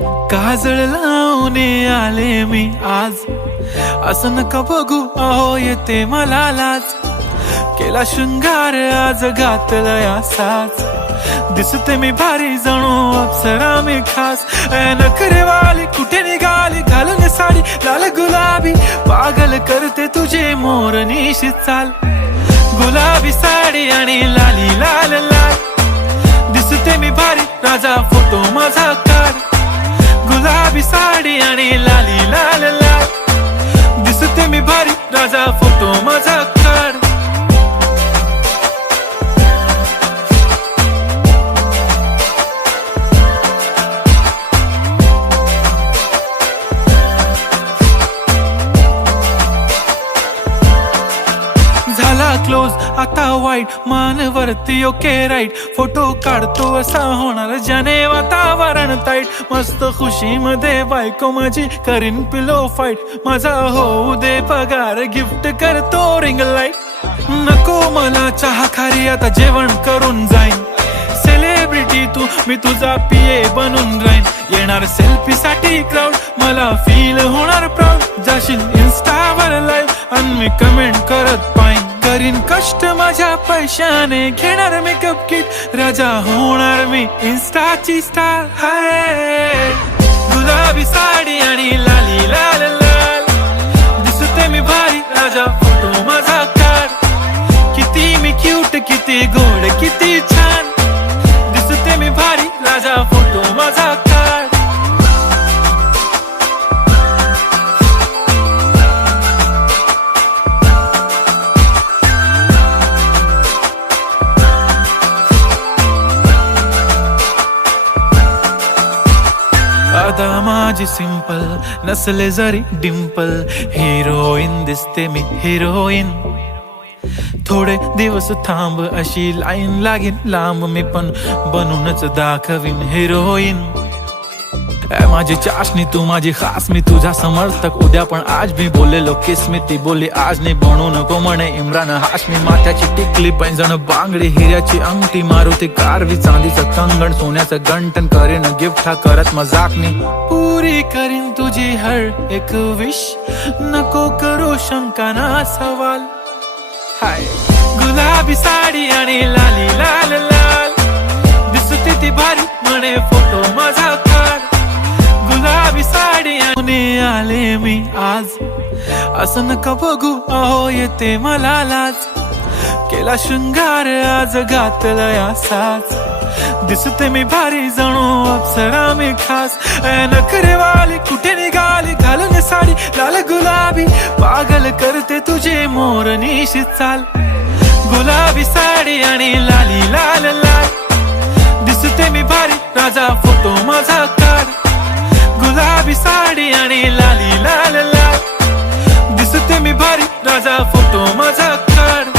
काजळ लावून आले मी आज, असं नका बघू अहो येते मला लाज. केला शृंगार आज घातलाय असाच, दिसते मी भारी जणू अप्सरा मी खास. नखरेवाली कुठे निघाली घालून साडी लाल गुलाबी, पागल करते तुझे मोरनीशी चाल. गुलाबी साडी आणि लाली लाल लाल, दिसते मी भारी राजा फोटो माझा काढ. गुलाबी साडी आणि लाली लाल लाल, दिसते मी भारी राजा फोटो माझा काढ. झाला क्लोज आता वाईट, मान वरती ओके राईट. फोटो काढतो असा होणार ज्याने वातावरण ताईट. मस्त खुशी मध्ये बायको माझी करीन पिलो फाईट. माझा होऊ दे पगार गिफ्ट करतो रिंग लाईट. नको मला चहा खारी आता जेवण करून जाईन. सेलिब्रिटी तू मी तुझा पिये बनून राहीन. येणार सेल्फी साठी क्राऊड मला फील होणार प्राऊड. जाशील इन्स्टावर लाईव्ह आणि मी कमेंट करत पाईन. करीन कष्ट माझ्या पैशाने घेणार मेकअप किट. राजा होणार मी इन्स्टाची स्टार. हाय गुलाबी साडी आणि लाली लाल लाल, दिसते मी भारी राजा फोटो माझा काढ. किती मी क्यूट किती गोड किती छान, दिसते मी भारी राजा फोटो माझा काढ. आता माझी सिंपल नसले जरी डिंपल, हिरोईन दिसते मी हिरोईन. थोडे दिवस थांब अशी लाईन लागेल लांब, मी पण बनूनच दाखवीन हिरोईन. माझी चाशनी तू माझी खास, मी तुझा समर्थक उद्या पण आज. मी बोललेलो किस मी ती बोलली आज नाही. बनू नको म्हणे इम्रान हाशमी. माथ्याची टिकली पैंजण बांगडी हिऱ्याची अंगठी, मारुती कारवी चांदीचं कंगण सोन्याचं गंटन. करीन गिफ्ट हा करत मजाकनी, पुरी करीन तुझी हर एक विश. नको करू शंका ना सवाल. हाय गुलाबी साडी आणि लाली लाल लाल, दिसते ती भारी म्हणे फोटो माझा काढ. गुलाबी साडी आणि आले मी आज, असं नका बघू अहो येते मला लाज. केला शृंगार आज घातलाय असाच, दिसते मी भारी जणू अप्सरा मी खास. नखरेवाली कुठे निघाली घालून साडी लाल गुलाबी, पागल करते तुझे मोरनीशी चाल. गुलाबी साडी आणि लाली लाल लाल, दिसते मी भारी राजा फोटो माझा काढ. गुलाबी साडी आणि लाली लाल लाल, दिसते मी भारी राजा फोटो माझा काढ.